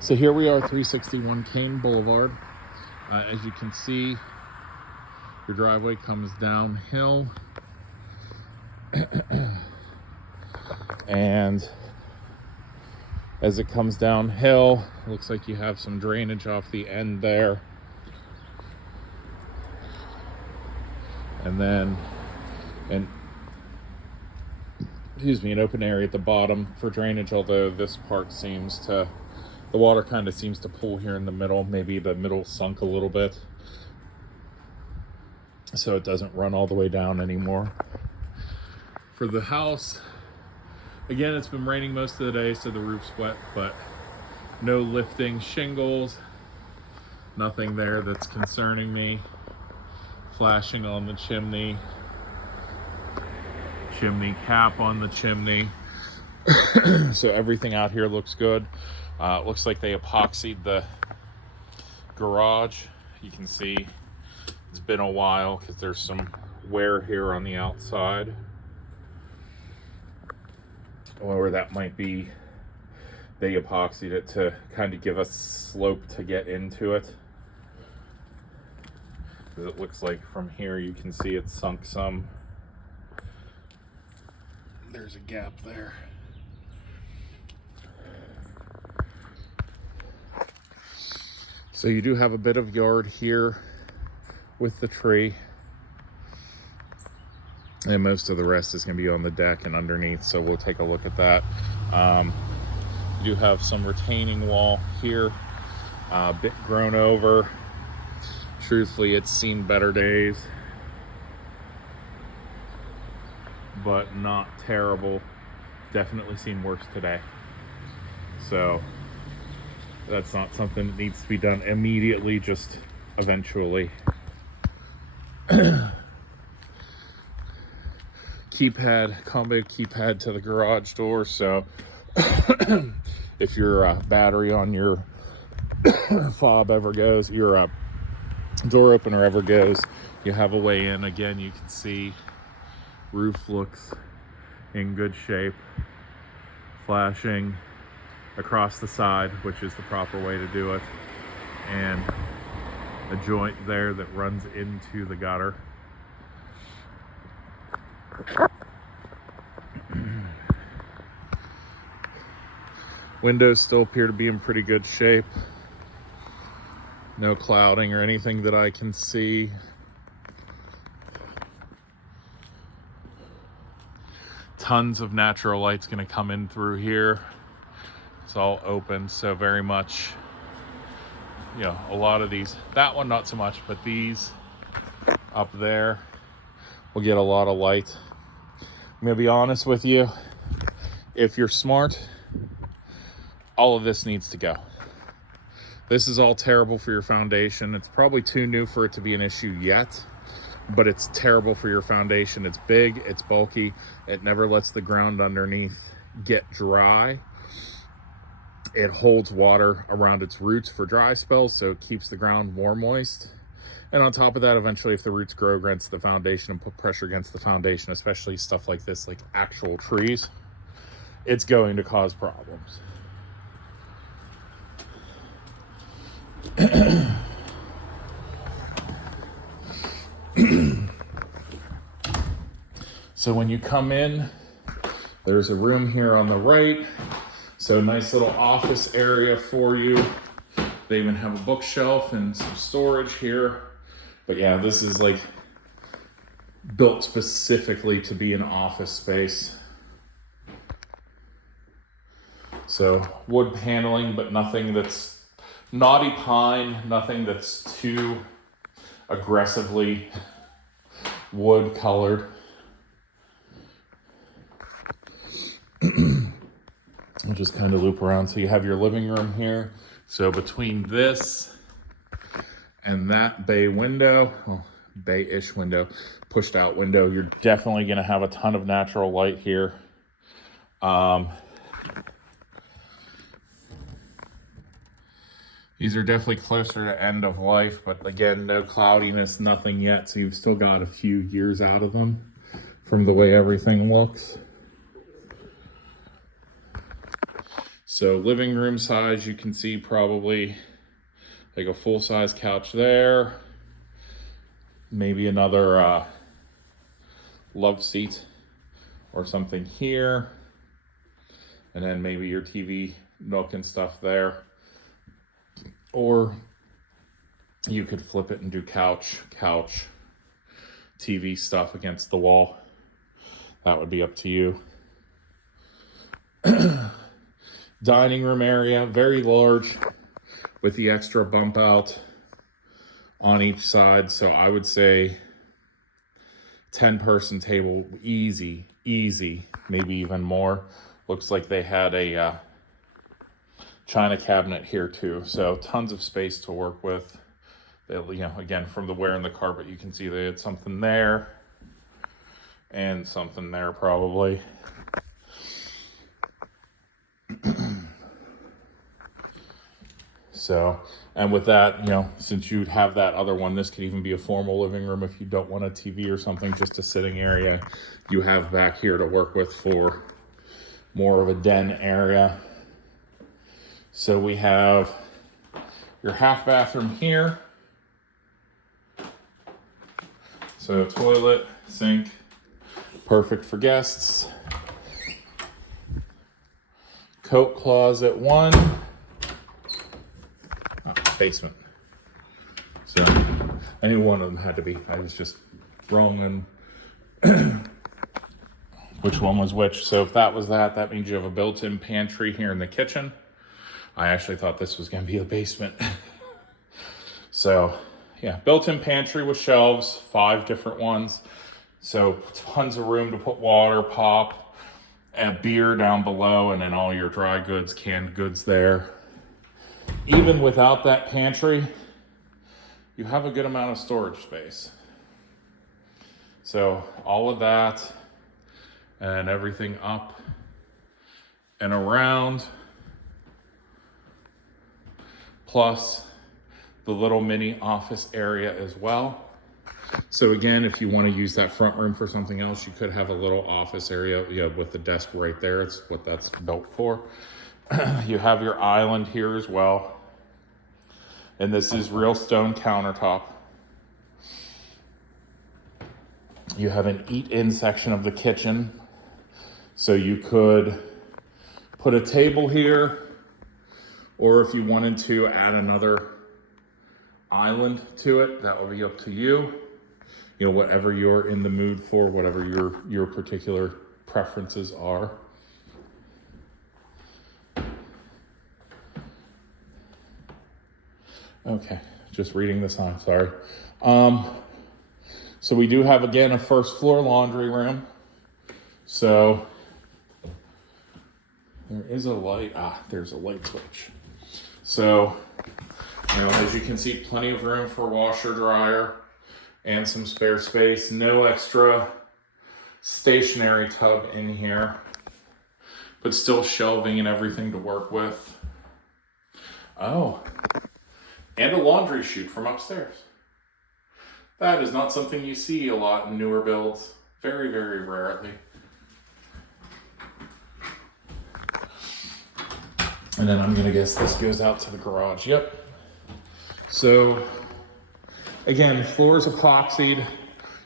So here we are, 361 Kane Boulevard. As you can see, your driveway comes downhill, and as it comes downhill, it looks like you have some drainage off the end there, and then an open area at the bottom for drainage, although this part the water kind of seems to pool here in the middle. Maybe the middle sunk a little bit, so it doesn't run all the way down anymore. For the house, again, it's been raining most of the day, so the roof's wet, but no lifting shingles, nothing there that's concerning me. Flashing on the chimney cap on the chimney. So everything out here looks good. It looks like they epoxied the garage. You can see it's been a while because there's some wear here on the outside. Or that might be they epoxied it to kind of give us slope to get into it. Because it looks like from here you can see it's sunk some. There's a gap there. So you do have a bit of yard here with the tree, and most of the rest is going to be on the deck and underneath, so we'll take a look at that. You do have some retaining wall here, a bit grown over. Truthfully, it's seen better days, but not terrible. Definitely seen worse today. So that's not something that needs to be done immediately, just eventually. Combo keypad to the garage door, so if your battery on your fob ever goes, your door opener ever goes, you have a way in. Again, you can see roof looks in good shape, flashing across the side, which is the proper way to do it, and a joint there that runs into the gutter. Windows still appear to be in pretty good shape. No clouding or anything that I can see. Tons of natural light's going to come in through here. It's all open, so very much, a lot of these, that one not so much, but these up there will get a lot of light. I'm going to be honest with you, if you're smart, all of this needs to go. This is all terrible for your foundation. It's probably too new for it to be an issue yet, but it's terrible for your foundation. It's big, it's bulky, it never lets the ground underneath get dry. It holds water around its roots for dry spells, so it keeps the ground more moist. And on top of that, eventually if the roots grow against the foundation and put pressure against the foundation, especially stuff like this, like actual trees, it's going to cause problems. So when you come in, there's a room here on the right. So nice little office area for you. They even have a bookshelf and some storage here. But yeah, this is like built specifically to be an office space. So wood paneling, but nothing that's naughty pine, nothing that's too aggressively wood colored. I'll just kind of loop around. So you have your living room here. So between this and that bay window, well, bay-ish window, pushed out window, you're definitely going to have a ton of natural light here. These are definitely closer to end of life, but again, no cloudiness, nothing yet. So you've still got a few years out of them from the way everything looks. So living room size, you can see probably like a full-size couch there, maybe another love seat or something here, and then maybe your TV nook and stuff there. Or you could flip it and do couch, TV stuff against the wall. That would be up to you. Dining room area, very large with the extra bump out on each side. So I would say 10-person table, easy, maybe even more. Looks like they had a china cabinet here too. So tons of space to work with. They, again, from the wear in the carpet, you can see they had something there and something there probably. So, and with that, since you'd have that other one, this could even be a formal living room if you don't want a TV or something, just a sitting area you have back here to work with for more of a den area. So we have your half bathroom here. So toilet, sink, perfect for guests. Coat closet 1. Basement. So I knew one of them had to be. I was just wrong on which one was which. So if that was that, that means you have a built-in pantry here in the kitchen. I actually thought this was going to be a basement. So yeah, built-in pantry with shelves, 5 different ones. So tons of room to put water, pop, and beer down below, and then all your dry goods, canned goods there. Even without that pantry, you have a good amount of storage space. So all of that and everything up and around, plus the little mini office area as well. So again, if you want to use that front room for something else, you could have a little office area with the desk right there. It's what that's built for. You have your island here as well. And this is real stone countertop. You have an eat-in section of the kitchen. So you could put a table here, or if you wanted to add another island to it, that will be up to you. Whatever you're in the mood for, whatever your particular preferences are. Okay, just reading the sign, sorry. So we do have, again, a first floor laundry room. So there is a light, there's a light switch. So, as you can see, plenty of room for washer, dryer, and some spare space. No extra stationary tub in here, but still shelving and everything to work with. Oh. And a laundry chute from upstairs. That is not something you see a lot in newer builds. Very, very rarely. And then I'm going to guess this goes out to the garage. Yep. So, again, floor is epoxied.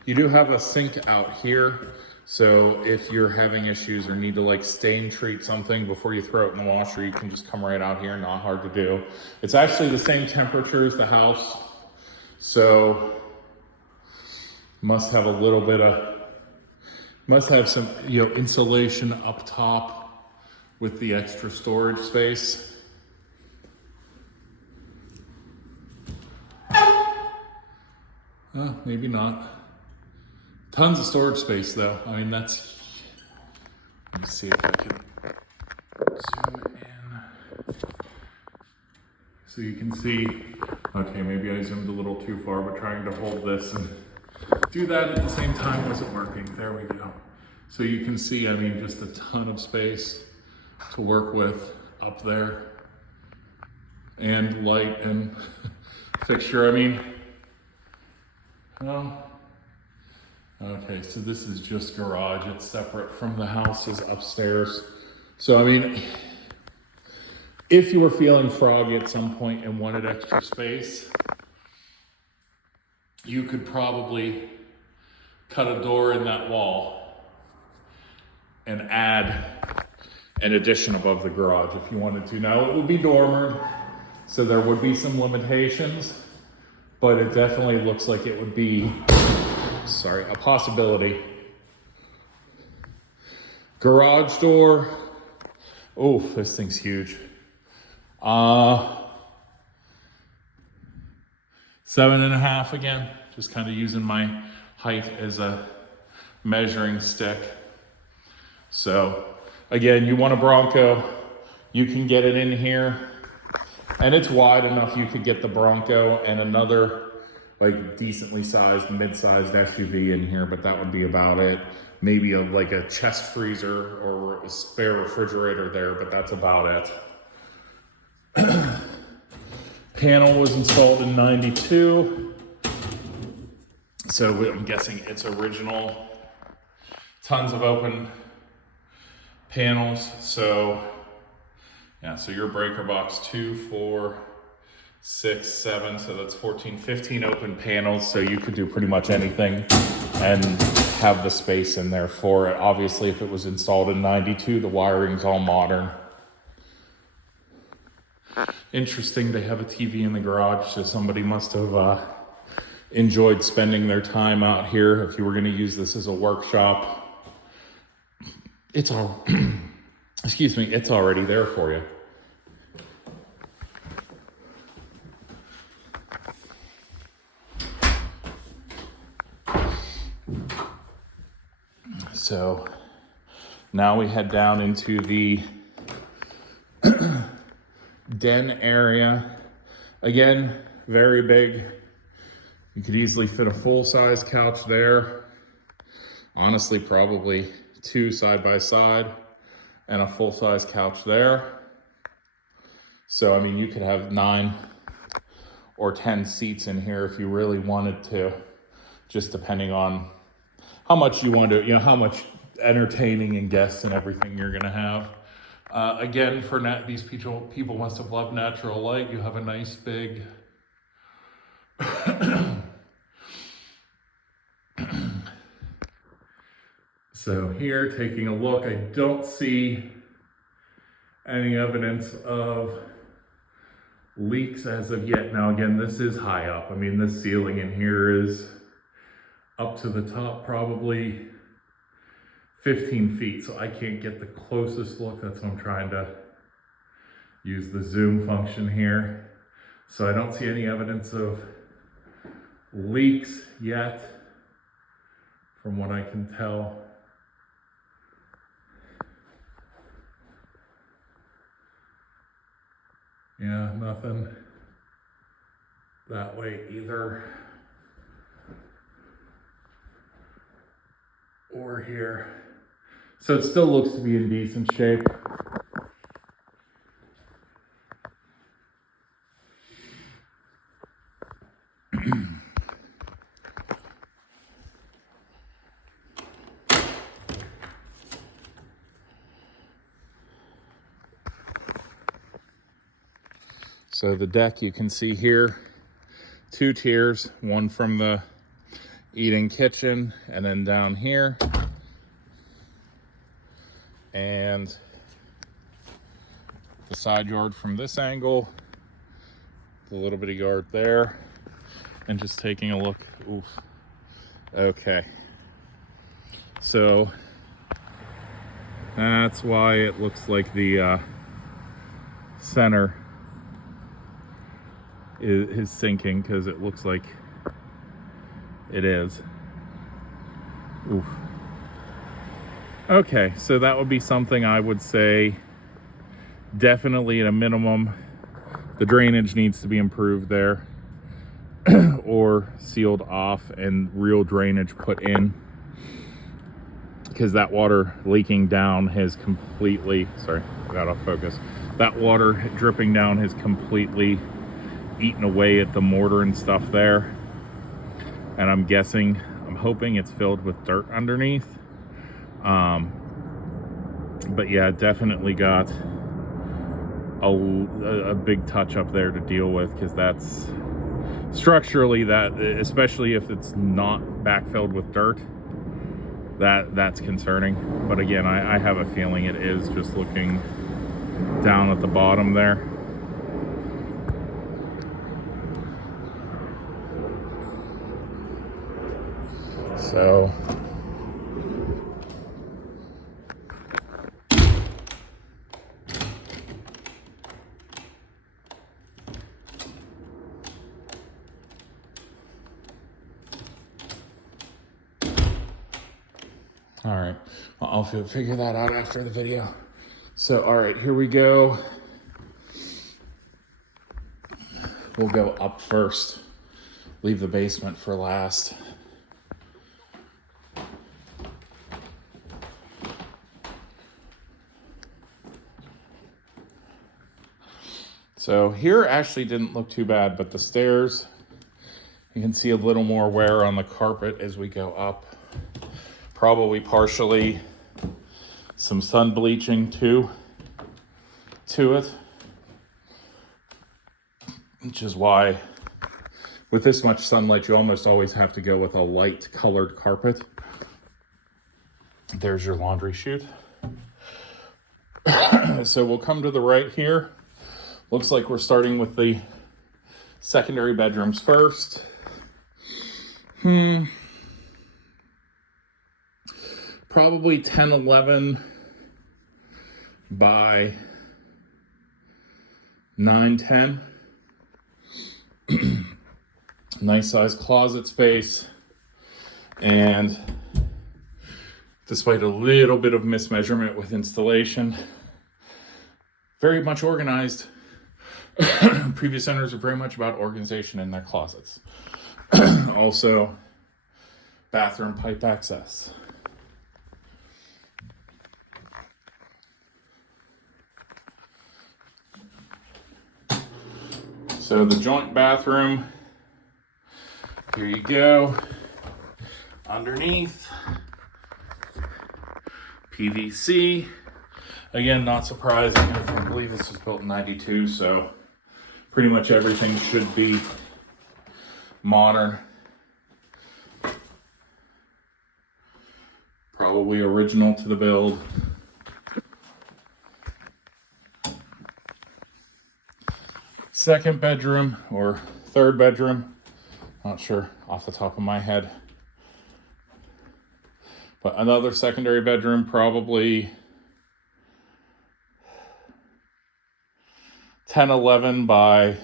You do have a sink out here. So if you're having issues or need to stain treat something before you throw it in the washer, you can just come right out here, not hard to do. It's actually the same temperature as the house. So must have some, insulation up top with the extra storage space. Maybe not. Tons of storage space though. I mean, let me see if I can zoom in. So you can see, okay, maybe I zoomed a little too far, but trying to hold this and do that at the same time wasn't working. There we go. So you can see, I mean, just a ton of space to work with up there. And light and fixture, I mean, well, okay, so this is just garage. It's separate from the houses upstairs. So, I mean, If you were feeling froggy at some point and wanted extra space, you could probably cut a door in that wall and add an addition above the garage if you wanted to. Now, it would be dormered, so there would be some limitations, but it definitely looks like it would be, a possibility. Garage door. Oh, this thing's huge. 7.5 again, just kind of using my height as a measuring stick. So again, you want a Bronco, you can get it in here, and it's wide enough you could get the Bronco and another like decently sized, mid-sized SUV in here, but that would be about it. Maybe like a chest freezer or a spare refrigerator there, but that's about it. Panel was installed in 92. So I'm guessing it's original. Tons of open panels. So yeah, so your breaker box 2, 4, 6, 7, so that's 14, 15 open panels. So you could do pretty much anything and have the space in there for it. Obviously, if it was installed in 92, the wiring's all modern. Interesting, they have a TV in the garage, so somebody must have enjoyed spending their time out here. If you were gonna use this as a workshop, it's all, excuse me, it's already there for you. So now we head down into the den area. Again, very big. You could easily fit a full-size couch there. Honestly, probably 2 side by side and a full-size couch there. So, I mean, you could have 9 or 10 seats in here if you really wanted to, just depending on how much you want to, how much entertaining and guests and everything you're gonna have. Again, for these people must have loved natural light. You have a nice big so here, taking a look, I don't see any evidence of leaks as of yet. Now again, this is high up. I mean, this ceiling in here is up to the top, probably 15 feet, so I can't get the closest look. That's why I'm trying to use the zoom function here. So I don't see any evidence of leaks yet, from what I can tell. Yeah, nothing that way either. Or here. So it still looks to be in decent shape. So the deck you can see here, 2 tiers, one from the eating kitchen and then down here. And the side yard from this angle, the little bitty yard there, and just taking a look. Oof. Okay. So that's why it looks like the center is sinking, because it looks like it is. Oof. Okay, so that would be something I would say definitely at a minimum, the drainage needs to be improved there or sealed off and real drainage put in, because that water leaking down has completely, sorry, got off focus. That water dripping down has completely eaten away at the mortar and stuff there. And I'm guessing, I'm hoping it's filled with dirt underneath. But yeah, definitely got a big touch up there to deal with, because that's structurally, that, especially if it's not backfilled with dirt, that's concerning. But again, I have a feeling it is, just looking down at the bottom there. So all right, I'll figure that out after the video. So, all right, here we go. We'll go up first, leave the basement for last. So here actually didn't look too bad, but the stairs, you can see a little more wear on the carpet as we go up. Probably partially some sun bleaching too to it, which is why with this much sunlight you almost always have to go with a light colored carpet. There's your laundry chute. So we'll come to the right here. Looks like we're starting with the secondary bedrooms first. Probably 10-11 by 9-10. Nice size closet space. And despite a little bit of mismeasurement with installation, very much organized. Previous owners are very much about organization in their closets. Also, bathroom pipe access. So the joint bathroom, here you go. Underneath, PVC. Again, not surprising. I believe this was built in 92, so pretty much everything should be modern. Probably original to the build. Second bedroom or third bedroom, not sure off the top of my head. But another secondary bedroom, probably 10-11 by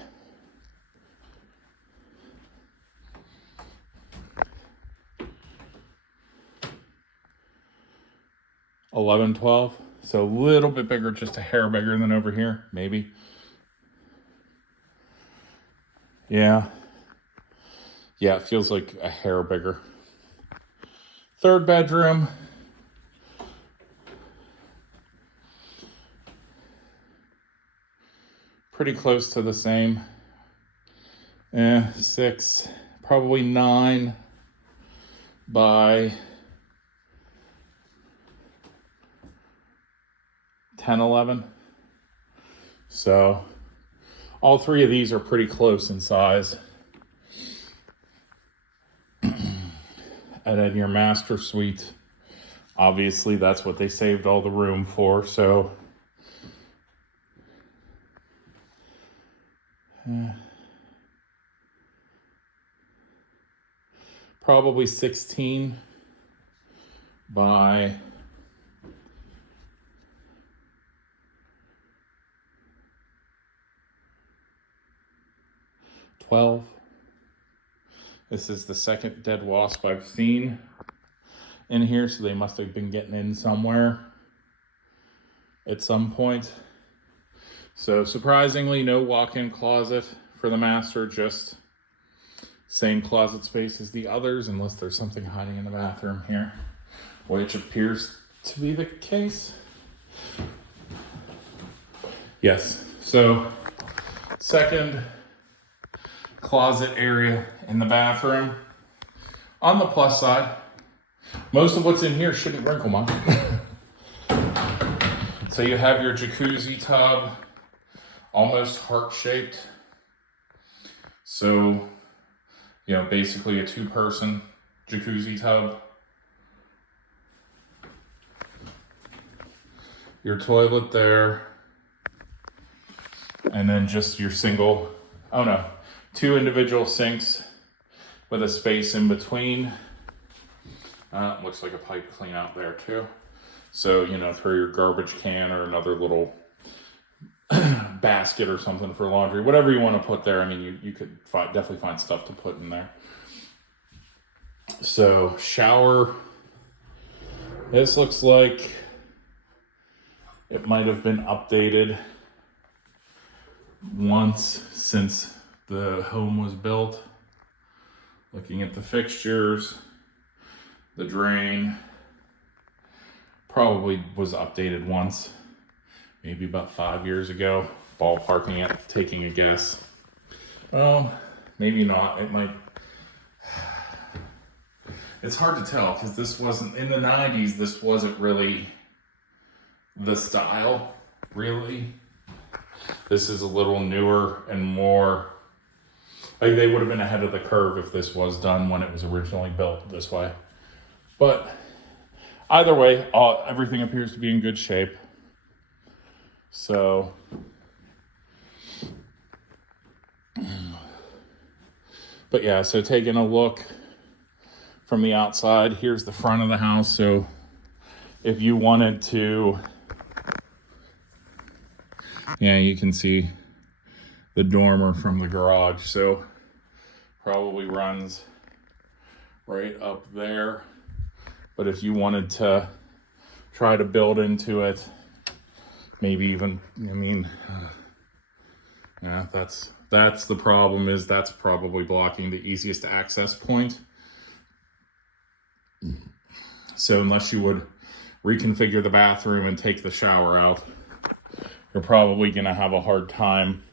11-12. So a little bit bigger, just a hair bigger than over here, maybe. Yeah, it feels like a hair bigger. Third bedroom, pretty close to the same. 6, probably 9 by 10-11. So all three of these are pretty close in size. And then your master suite, obviously that's what they saved all the room for, so probably 16 by 12. This is the second dead wasp I've seen in here, so they must have been getting in somewhere at some point. So surprisingly, no walk-in closet for the master, just same closet space as the others, unless there's something hiding in the bathroom here, which appears to be the case. Yes, so second closet area in the bathroom. On the plus side, most of what's in here shouldn't wrinkle much. So you have your jacuzzi tub, almost heart-shaped. So, you know, basically a 2-person jacuzzi tub. Your toilet there. And then just your single, 2 individual sinks with a space in between. Looks like a pipe clean out there too. So, you know, throw your garbage can or another little basket or something for laundry, whatever you want to put there. I mean, you could definitely find stuff to put in there. So, shower. This looks like it might have been updated once since the home was built. Looking at the fixtures, the drain probably was updated once, maybe about 5 years ago. Ballparking it, taking a guess. Well, maybe not. It might. It's hard to tell because this wasn't in the 90s. This wasn't really the style, really. This is a little newer and more, like they would have been ahead of the curve if this was done when it was originally built this way. But either way, everything appears to be in good shape. So, but yeah, so taking a look from the outside, here's the front of the house. So if you wanted to, yeah, you can see the dormer from the garage. So probably runs right up there. But if you wanted to try to build into it, maybe even, yeah, that's the problem, is that's probably blocking the easiest access point. So unless you would reconfigure the bathroom and take the shower out, you're probably gonna have a hard time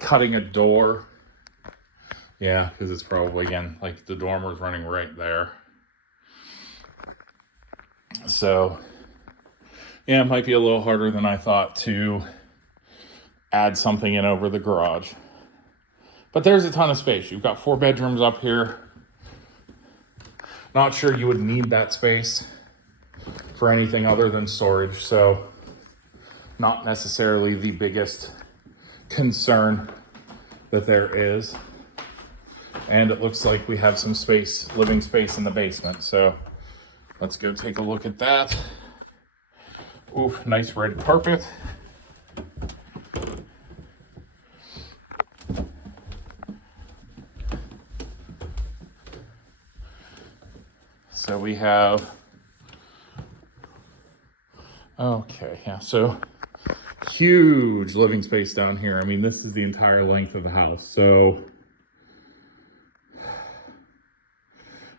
cutting a door. Yeah, because it's probably, again, like the dormer's running right there. So, yeah, it might be a little harder than I thought to add something in over the garage. But there's a ton of space. You've got 4 bedrooms up here. Not sure you would need that space for anything other than storage. So, not necessarily the biggest concern that there is. And it looks like we have some space, living space in the basement. So let's go take a look at that. Ooh, nice red carpet. So we have, okay, yeah, so huge living space down here. I mean, this is the entire length of the house. So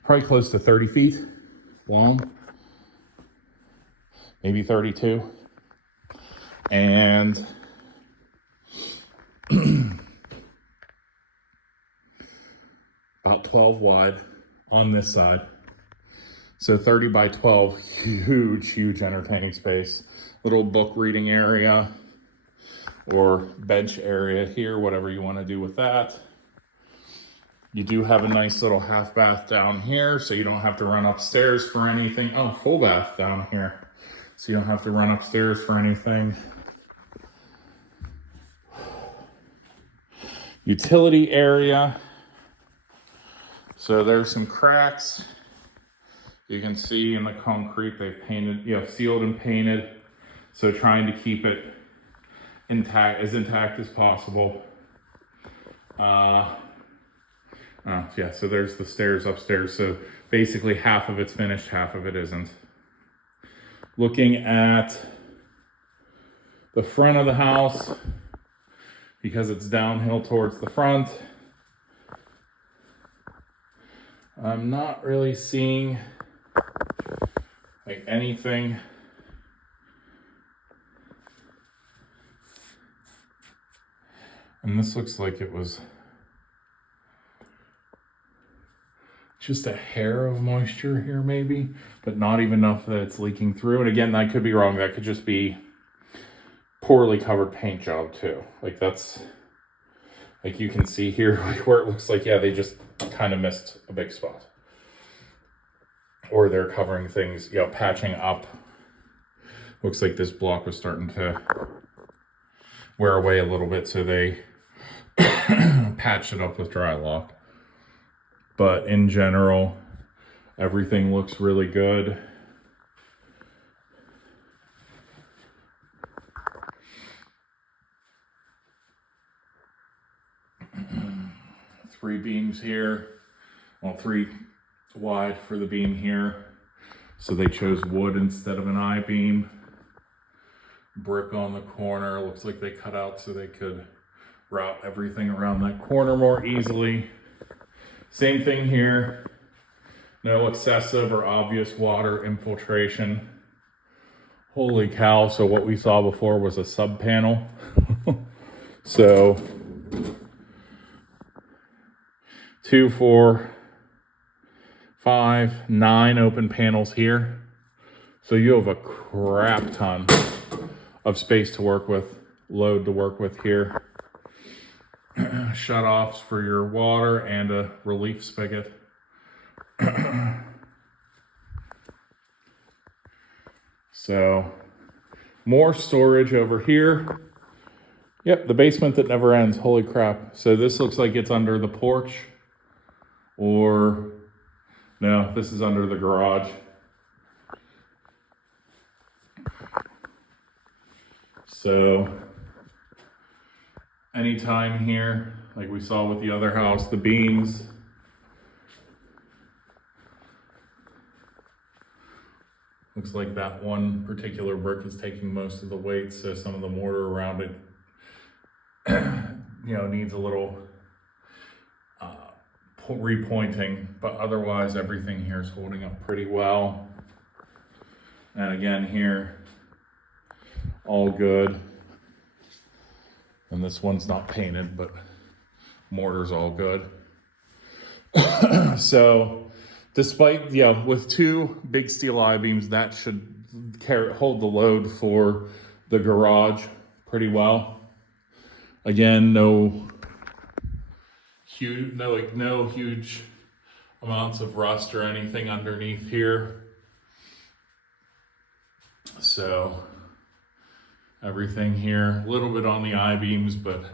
probably close to 30 feet long, maybe 32. And about 12 wide on this side. So 30 by 12, huge entertaining space. Little book reading area or bench area here, whatever you want to do with that. You do have a nice little half bath down here, so you don't have to run upstairs for anything. Oh, full bath down here, so you don't have to run upstairs for anything. Utility area. So there's some cracks. You can see in the concrete they've painted, sealed and painted. So trying to keep it intact as possible. Yeah, so there's the stairs upstairs. So basically half of it's finished, half of it isn't. Looking at the front of the house, because it's downhill towards the front, I'm not really seeing like anything. And this looks like it was just a hair of moisture here maybe, but not even enough that it's leaking through. And again, that could be wrong. That could just be poorly covered paint job too. Like that's, like you can see here, like where it looks like, yeah, they just kind of missed a big spot. Or they're covering things, you know, patching up. Looks like this block was starting to wear away a little bit, so they patched it up with Drylock. But in general, everything looks really good. Three beams here, well, 3 wide for the beam here. So they chose wood instead of an I-beam. Brick on the corner, looks like they cut out so they could route everything around that corner more easily. Same thing here, no excessive or obvious water infiltration. Holy cow, so what we saw before was a sub panel. So 2, 4, 5, 9 open panels here. So you have a crap ton of space to work with, load to work with here. Shut-offs for your water and a relief spigot. So more storage over here. Yep, the basement that never ends. Holy crap. So this looks like it's under the porch, or no, this is under the garage. So anytime here, like we saw with the other house, the beams, looks like that one particular brick is taking most of the weight, so some of the mortar around it, you know, needs a little repointing, but otherwise everything here is holding up pretty well. And again here, all good. And this one's not painted, but mortar's all good. So despite, you know, with 2 big steel I-beams, that should hold the load for the garage pretty well. Again, no huge amounts of rust or anything underneath here. So everything here, a little bit on the I-beams, but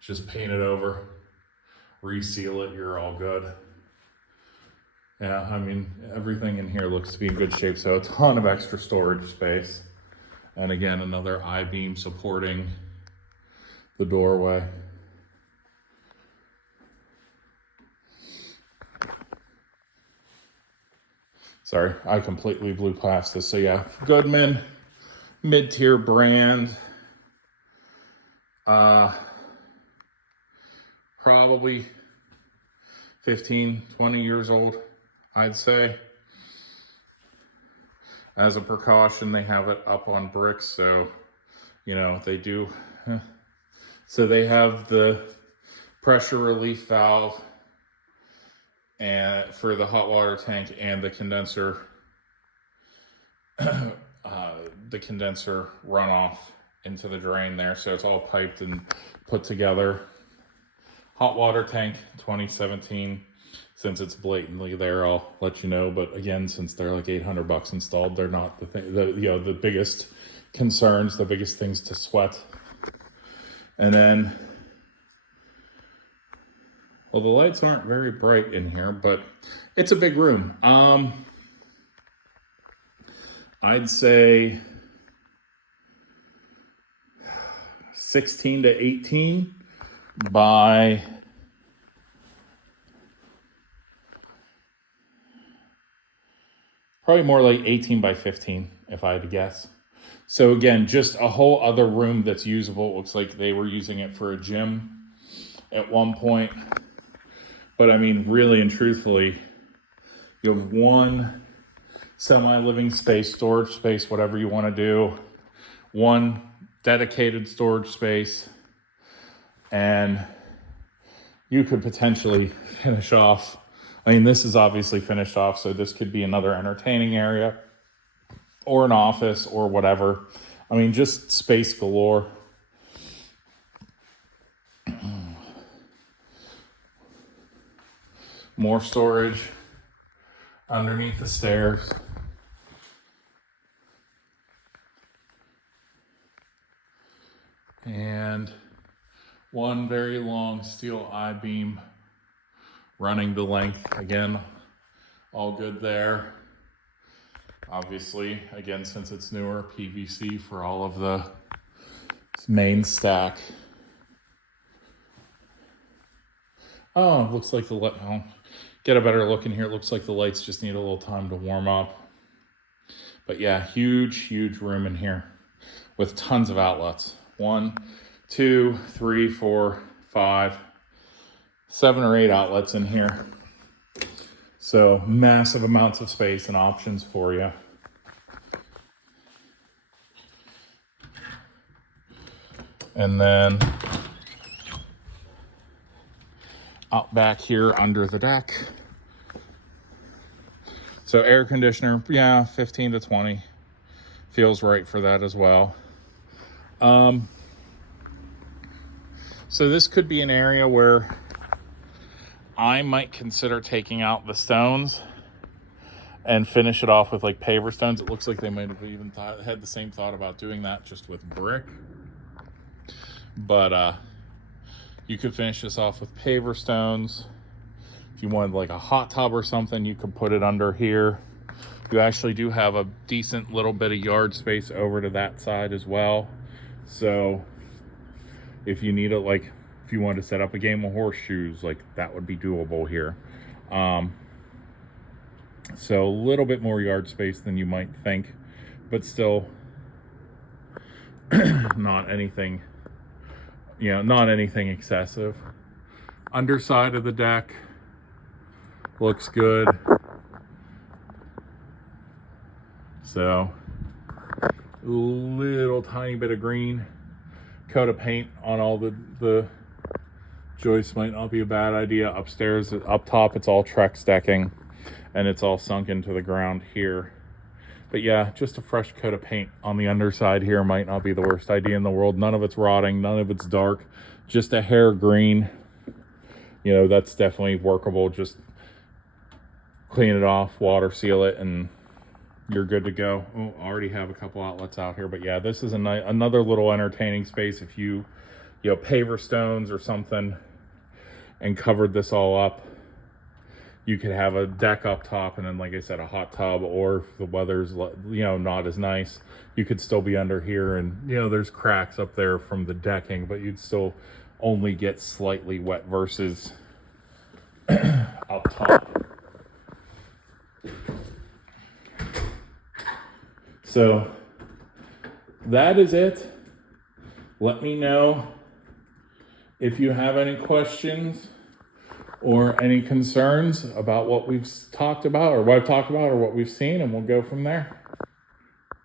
just paint it over, reseal it, you're all good. Yeah, I mean, everything in here looks to be in good shape, so a ton of extra storage space. And again, another I-beam supporting the doorway. Sorry, I completely blew past this. So yeah, Goodman, mid-tier brand. Probably 15, 20 years old, I'd say. As a precaution, they have it up on bricks, so, you know, they do. So they have the pressure relief valve and for the hot water tank and the condenser, runoff into the drain there. So it's all piped and put together. Hot water tank 2017. Since it's blatantly there, I'll let you know. But again, since they're like $800 installed, they're not the thing, the biggest concerns, the biggest things to sweat. And then, well, the lights aren't very bright in here, but it's a big room. I'd say 16 to 18 by probably more like 18 by 15, if I had to guess. So again, just a whole other room that's usable. It looks like they were using it for a gym at one point. But I mean, really and truthfully, you have one semi-living space, storage space, whatever you want to do, one dedicated storage space, and you could potentially finish off. I mean, this is obviously finished off, so this could be another entertaining area or an office or whatever. I mean, just space galore. More storage underneath the stairs. And one very long steel I-beam running the length. Again, all good there. Obviously, again, since it's newer, PVC for all of the main stack. Oh, it looks like the light, I'll get a better look in here. It looks like the lights just need a little time to warm up. But yeah, huge room in here with tons of outlets. 1, 2, 3, 4, 5, 7 or 8 outlets in here. So massive amounts of space and options for you. And then out back here under the deck. So air conditioner, yeah, 15 to 20. Feels right for that as well. So this could be an area where I might consider taking out the stones and finish it off with like paver stones. It looks like they might have even had the same thought about doing that just with brick. But you could finish this off with paver stones. If you wanted like a hot tub or something, you could put it under here. You actually do have a decent little bit of yard space over to that side as well. So if you need it, like if you wanted to set up a game of horseshoes, like that would be doable here. So a little bit more yard space than you might think, but still not anything, not anything excessive. Underside of the deck looks good. So a little tiny bit of green coat of paint on all the joists might not be a bad idea. Upstairs, up top, it's all Trex decking and it's all sunk into the ground here. But yeah, just a fresh coat of paint on the underside here might not be the worst idea in the world. None of it's rotting, none of it's dark, just a hair green. That's definitely workable. Just clean it off, water seal it, and you're good to go. Oh, I already have a couple outlets out here, but yeah, this is another little entertaining space. If you paver stones or something and covered this all up, you could have a deck up top and then, like I said, a hot tub, or if the weather's not as nice, you could still be under here, and there's cracks up there from the decking, but you'd still only get slightly wet versus up top. So that is it. Let me know if you have any questions or any concerns about what we've talked about, or what I've talked about, or what we've seen, and we'll go from there.